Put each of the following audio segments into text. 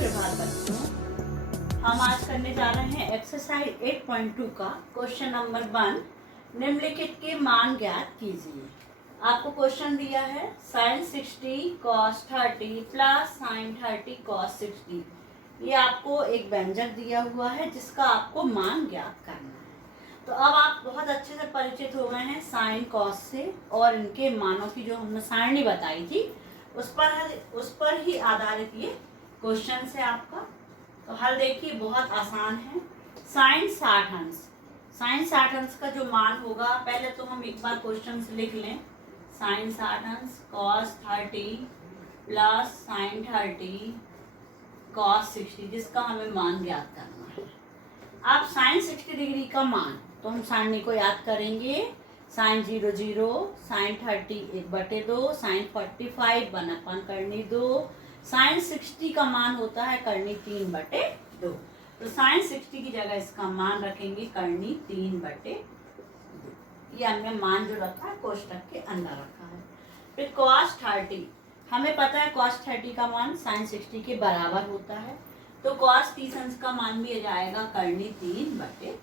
सुप्रभात बच्चों, हम आज करने जा रहे हैं एक्सरसाइज 8.2 का क्वेश्चन नंबर 1। निम्नलिखित के मान ज्ञात कीजिए। आपको क्वेश्चन दिया है sin 60 cos 30 plus sin 30 cos 60। ये आपको एक व्यंजक दिया हुआ है जिसका आपको मान ज्ञात करना है। तो अब आप बहुत अच्छे से परिचित हो गए हैं साइन कॉस से, और इनके मानों की जो हमने सारणी बताई थी उस पर ही आधारित ये क्वेश्चन है आपका। तो हल देखिए, बहुत आसान है। साइन 60 अंश, साइन 60 अंश का जो मान होगा, पहले तो हम एक बार क्वेश्चन लिख लें। साइन 60 अंश कॉस 30 प्लस साइन 30 कॉस 60, जिसका हमें मान ज्ञात करना है। अब साइन 60 डिग्री का मान, तो हम सारणी को याद करेंगे। साइन 0 0, साइन 30 1/2, साइन 45 1/, करनी 2, साइन 60 का मान होता है करनी 3/2। तो साइन 60 की जगह इसका मान रखेंगे करनी 3/2। ये हमने मान जो रखा है कोष्टक के अंदर रखा है। फिर कॉस 30, हमें पता है कॉस 30 का मान साइन 60 के बराबर होता है, तो कॉस 30 अंश का मान भी आ जाएगा करनी 3/2।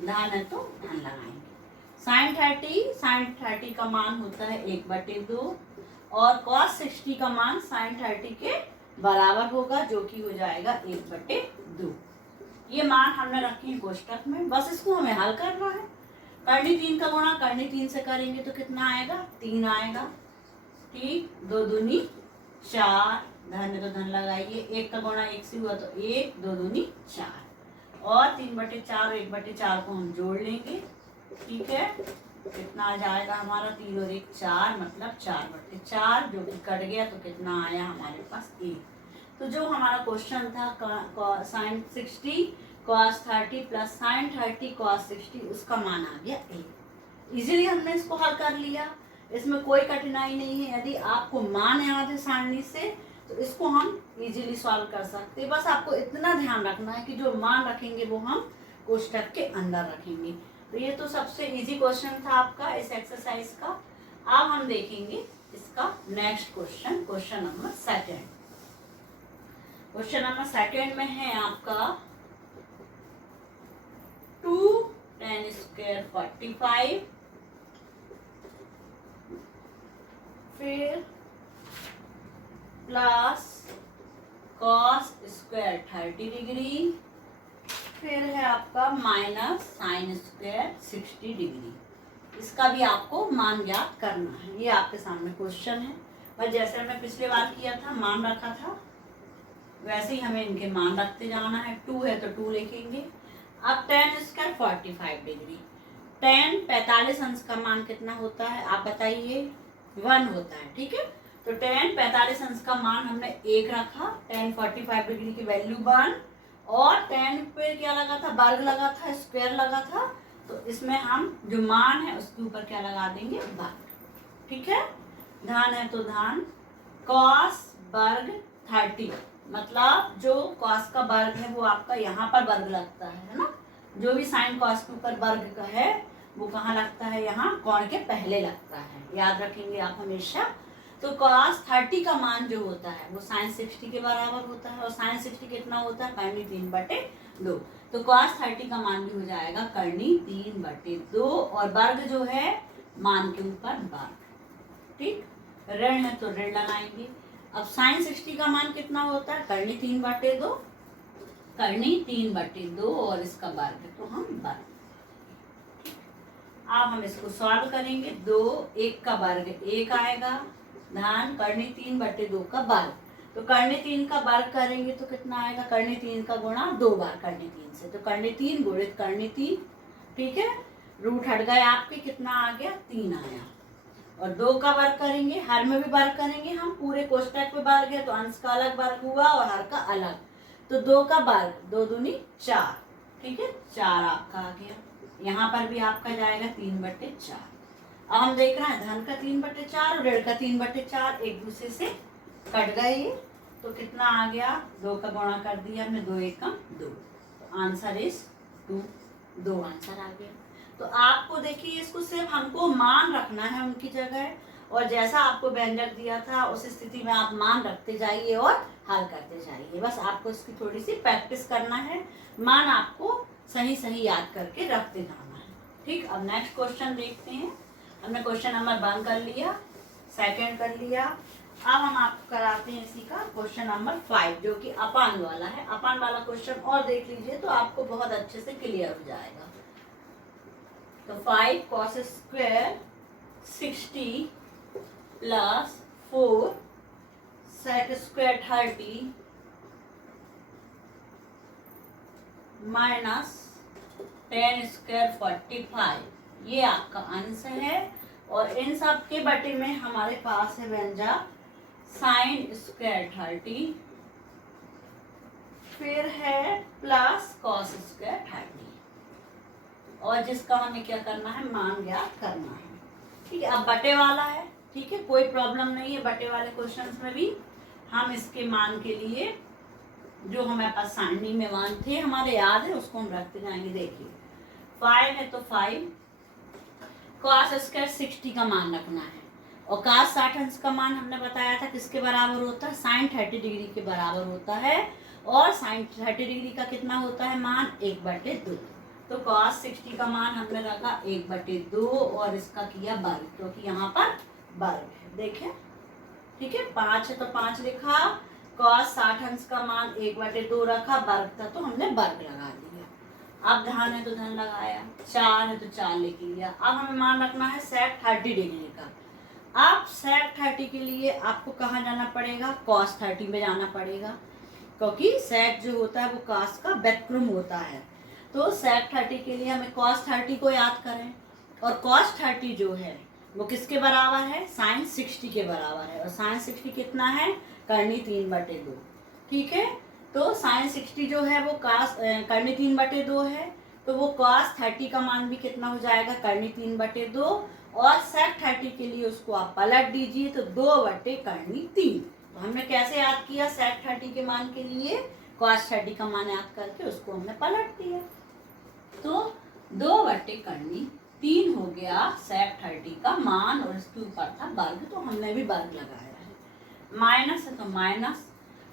धन है तो धन लगाएंगे। साइन 30 का मान होता है 1/2, और cos 60 का मान sin 30 के बराबर होगा, जो कि हो जाएगा 1/2। ये मान हमने रखे हैं कोष्टक में, बस इसको हमें हल करना है। करनी 3 का गुणा करनी 3 से करेंगे तो कितना आएगा, 3 आएगा। ठीक, 2 दूनी 4, धन तो धन लगाइए। 1 का गुणा 1 से हुआ तो 1, 2 दूनी 4, और 3/4 और 1/4 को हम जोड़ लेंगे। ठीक है, कितना आ जाएगा हमारा, 3 और 1 4, मतलब 4/4, जो कि कट गया तो कितना आया हमारे पास 1। तो जो हमारा क्वेश्चन था sine 60 cos 30 plus sine 30 cos 60, उसका मान आ गया 1। इजीली हमने इसको हल कर लिया, इसमें कोई कठिनाई नहीं है। यदि आपको मान याद है सारणी से तो इसको हम इजीली सॉल्व कर सकते हैं। बस आपको इतना ध्यान रखना है कि जो मान रखेंगे वो हम कोष्टक के अंदर रखेंगे। तो ये तो सबसे इजी क्वेश्चन था आपका इस एक्सरसाइज का। अब हम देखेंगे इसका next question, question number 2। Question number 2 में है आपका 2 10² 45, फिर प्लस कॉस स्क्वायर 30 डिग्री, फिर है आपका माइनस साइन स्क्वायर 60 डिग्री। इसका भी आपको मान ज्ञात करना है। ये आपके सामने क्वेश्चन है, पर जैसे हमने पिछले बार किया था, मान रखा था, वैसे ही हमें इनके मान रखते जाना है। 2 है तो 2 लिखेंगे। अब tan² 45 डिग्री, tan 45 अंश का मान कितना होता है आप बताइए, 1 होता है। ठीक है, तो tan 45 अंश का मान हमने 1 रखा, tan 45 डिग्री की वैल्यू 1, और tan पे क्या लगा था, वर्ग लगा था, स्क्वायर लगा था, तो इसमें हम जो मान है उसके ऊपर क्या लगा देंगे, वर्ग। ठीक है, धन है तो धन, cos वर्ग 30, मतलब जो cos का वर्ग है वो आपका यहाँ पर वर्ग लगता है ना। जो भी साइन cos के ऊपर वर्ग का है वो कहाँ लगता है, यहाँ कोण के पहले लगता है, याद रखेंगे आप हमेशा। तो cos 30 का मान जो होता है वो sin 60 के बराबर होता है, और sin 60 कितना होता है, करनी 3/2। तो cos 30 का मान भी हो जाएगा करनी 3/2, और वर्ग जो है मान के ऊपर वर्ग। ठीक, ऋण है तो ऋण लगाएंगे। अब sin 60 का मान कितना होता है, करनी 3/2, करनी 3/2, और इसका वर्ग तो हम वर्ग। अब हम इसको सॉल्व करेंगे। 2, 1 का वर्ग 1 आएगा, धन करनी 3/2 का वर्ग, तो करनी 3 का वर्ग करेंगे तो कितना आएगा, करनी 3 का गुणा 2 बार करनी 3 से, तो करनी 3 गुणित करनी 3। ठीक है, रूट हट गए आपके, कितना आ गया, 3 आया। और 2 का वर्ग करेंगे, हर में भी वर्ग करेंगे हम, पूरे कोष्टक पे वर्ग है तो अंश का अलग वर्ग हुआ और हर का अलग, तो 2 का वर्ग 2 दूनी 4। ठीक है, 4 आपका आ गया। यहाँ पर भी आपका जाएगा 3/4। अब हम देख रहे हैं धन का 3/4 और ऋण का 3/4 एक दूसरे से कट गए ये, तो कितना आ गया, 2 का गुणा कर दिया हमने, 2 1 2, तो आंसर इज 2, 2 आंसर आ गया। तो आपको देखिए इसको सिर्फ हमको मान रखना है उनकी जगह, और जैसा आपको व्यंजक दिया था उस स्थिति में आप मान रखते जाइए और हल करते जाइए। बस आपको इसकी थोड़ी सी प्रैक्टिस करना है, मान आपको सही सही याद करके रखते जाना है। ठीक, अब नेक्स्ट क्वेश्चन देखते हैं। हमने क्वेश्चन नंबर 1 कर लिया, सेकंड कर लिया, अब हम आपको कराते हैं इसी का क्वेश्चन नंबर 5 जो कि अपान वाला है। अपान वाला क्वेश्चन और देख लीजिए तो आपको बहुत अच्छे से क्लियर हो जाएगा। तो 5 cos square 60 plus 4 sec square 30 minus 10 square 45, ये आपका आंसर है। और इन सब के बटे में हमारे पास है व्यंजक साइन स्क्वायर 30, फिर है प्लस कॉस स्क्वायर 30, और जिसका हमें क्या करना है, मान ज्ञात करना है। ठीक है, अब बटे वाला है, ठीक है, कोई प्रॉब्लम नहीं है। बटे वाले क्वेश्चंस में भी हम इसके मान के लिए जो हमारे पास सारणी में मान थे हमारे याद है उसको हम रखते जाएंगे। देखिए 5 है तो 5 cos स्क्वायर 60 का मान रखना है, और cos 60 अंश का मान हमने बताया था किसके बराबर होता है, साइन 30 डिग्री के बराबर होता है। और साइन 30 डिग्री का कितना होता है मान, 1/2। तो cos 60 का मान हमने रखा 1/2 और इसका किया वर्ग, क्योंकि यहाँ पर वर्ग है। देखें, ठीक है, 5 है तो 5 लिखा, cos 60 अंश का मान 1/2 रखा, वर्ग था तो हमने वर्ग लगा दिया। अब धन है तो धन लगाया, 4 है तो 4 लिख लिया। अब हमें मान रखना है sec 30 डिग्री का। अब sec 30 के लिए आपको कहाँ जाना पड़ेगा, cos 30 में जाना पड़ेगा, क्योंकि sec जो होता है वो cos का व्युत्क्रम होता है। तो sec 30 के लिए हमें cos 30 को याद करें, और cos 30 जो है वो किसके बराबर है, sin 60 के बराबर है। और sin 60 कितना है, करनी 3/2। ठीक है, तो sin 60 जो है वो करनी 3/2 है, तो वो cos 30 का मान भी कितना हो जाएगा, करनी 3/2। और sec 30 के लिए उसको आप पलट दीजिए तो 2/3। तो हमने कैसे याद किया, sec 30 के मान के लिए cos 30 का मान याद करके उसको हमने पलट दिया। तो 2/3 हो गया sec 30 का मान, और इसके ऊपर था वर्ग तो हमने भी वर्ग लगाया है। माइनस है तो माइनस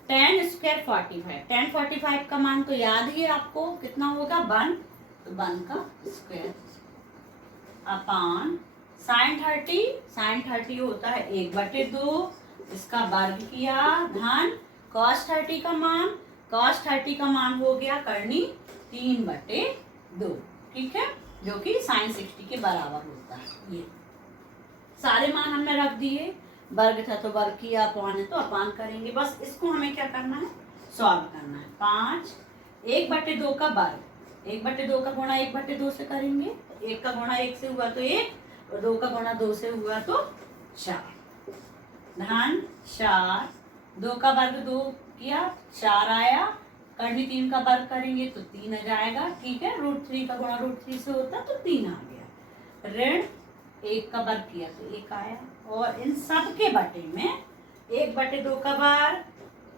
10 स्क्वायर 45, 10 45 का मान तो याद ही है आपको कितना होगा, 1, तो 1 का स्क्वायर अपान साइन 30 होता है 1/2, इसका वर्ग किया, धन cos 30 का मान हो गया करनी 3/2। ठीक है, जो कि साइन 60 के बराबर होता है। ये सारे मान हमने रख दिए, वर्ग था तो वर्ग किया, अपान है तो अपान करेंगे। बस इसको हमें क्या करना है, सॉल्व करना है। 5 1/2 का वर्ग, 1/2 का गुणा 1/2 से करेंगे, 1 का गुणा 1 से हुआ तो 1, और 2 का गुणा 2 से हुआ तो 4, धन 4, 2 का वर्ग 2 किया 4 आया, करनी 3 का वर्ग करेंगे तो 3 आ जाएगा। ठीक है, √3 का गुणा √3 से होता तो 3 आ गया। ऋण 1 का वर्ग किया तो 1 आया, और इन सब के बटे में 1/2 का वर्ग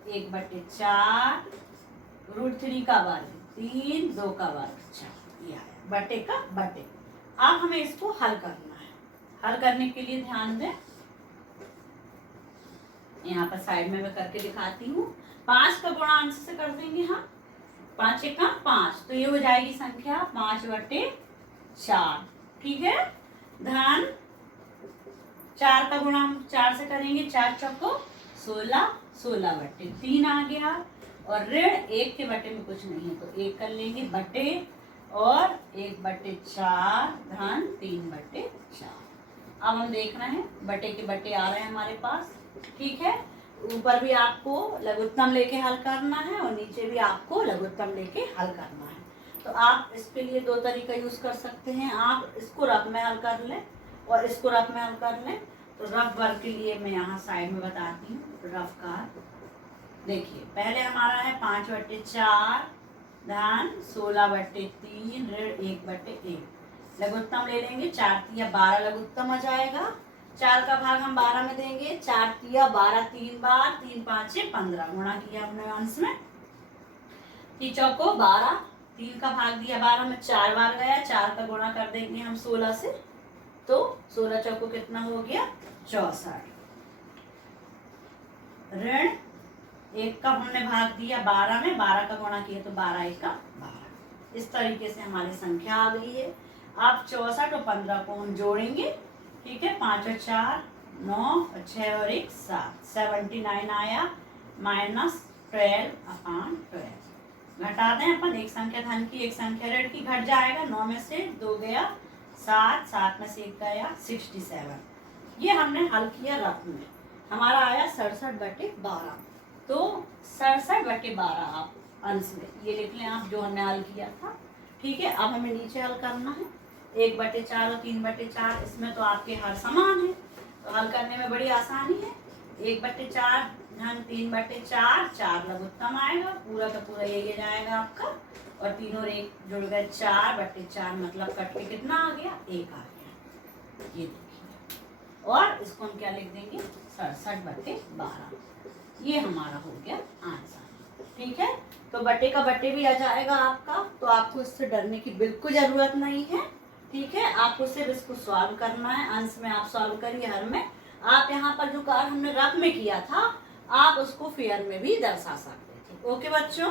1/4, √3 का वर्ग 3, 2 का वर्ग 4, ये आया बटे का बटे। अब हमें इसको हल करना है। हल करने के लिए ध्यान दें, यहाँ पर साइड में मैं करके दिखाती हूँ। 5 का गुणा अंश से कर देंगे हम, 5 1 5, तो ये हो जाएगी संख्या 5/4। ठीक है, धन 4 का गुणा हम 4 से करेंगे, 4 चौको 16, 16/3 आ गया। और ऋण 1 के बटे में कुछ नहीं है तो 1 कर लेंगे बटे, और 1/4 धन 3/4। अब हम देख रहे हैं बटे के बटे आ रहे हैं हमारे पास। ठीक है, ऊपर भी आपको लघुत्तम लेके हल करना है और नीचे भी आपको लघुत्तम लेके हल करना है। तो आप इसके लिए 2 तरीका यूज कर सकते हैं, आप इसको रफ में हल कर लें और इसको रफ में हल कर लें। तो रफ वर्ग के लिए मैं यहाँ साइड में बताती हूँ। रफ का देखिए, पहले हमारा है 5/4 धन 16/3 ऋण 1/1। लघुत्तम ले लेंगे, 4 या 12 लघुत्तम आ जाएगा। 4 का भाग हम 12 में देंगे, 4 या 12 3 बार, 3 5 15 गुणा किया हमने अंश में, 3 चौको 12, 3 का भाग दिया 12 में 4 बार गया, 4 का गुणा कर देंगे हम 16 से, तो 16 चौको कितना हो गया 64। ऋण 1 का हमने भाग दिया 12 में, 12 का गुणा किया तो 12 1 का 12। इस तरीके से हमारी संख्या आ गई है। आप 64 और 15 को हम जोड़ेंगे, ठीक है। 5 और 4 9 और 6 और 1 7, 79 आया -12/12। घटा दें अपन, एक संख्या धन की एक संख्या ऋण की, घट जाएगा। 9 में से 2 गया 7, 7 में से 1 गया 67। ये हमने हल किया रफ में, हमारा आया 67/12। तो 67/12 आप अंश में ये लिख लें आप, जो हमने हल किया था, ठीक है। अब हमें नीचे हल करना है 1/4 और 3/4। इसमें तो आपके हर समान है, तो हल करने में बड़ी आसानी है। 1/4 धन 3/4, 4 लघुत्तम आएगा, पूरा का पूरा ये जाएगा आपका, और 3 और 1 जुड़ गए 4/4, मतलब कट के कितना आ गया 1 आ गया। ये देखिए, और इसको हम क्या लिख देंगे 67/12। ये हमारा हो गया आंसर, ठीक है। तो बटे का बटे भी आ जाएगा आपका, तो आपको इससे डरने की बिल्कुल जरूरत नहीं है, ठीक है। आपको सिर्फ इसको सॉल्व करना है। अंश में आप सॉल्व करिए, हर में आप यहाँ पर जो कार्य हमने रफ में किया था आप उसको फेयर में भी दर्शा सकते थे। ओके बच्चों।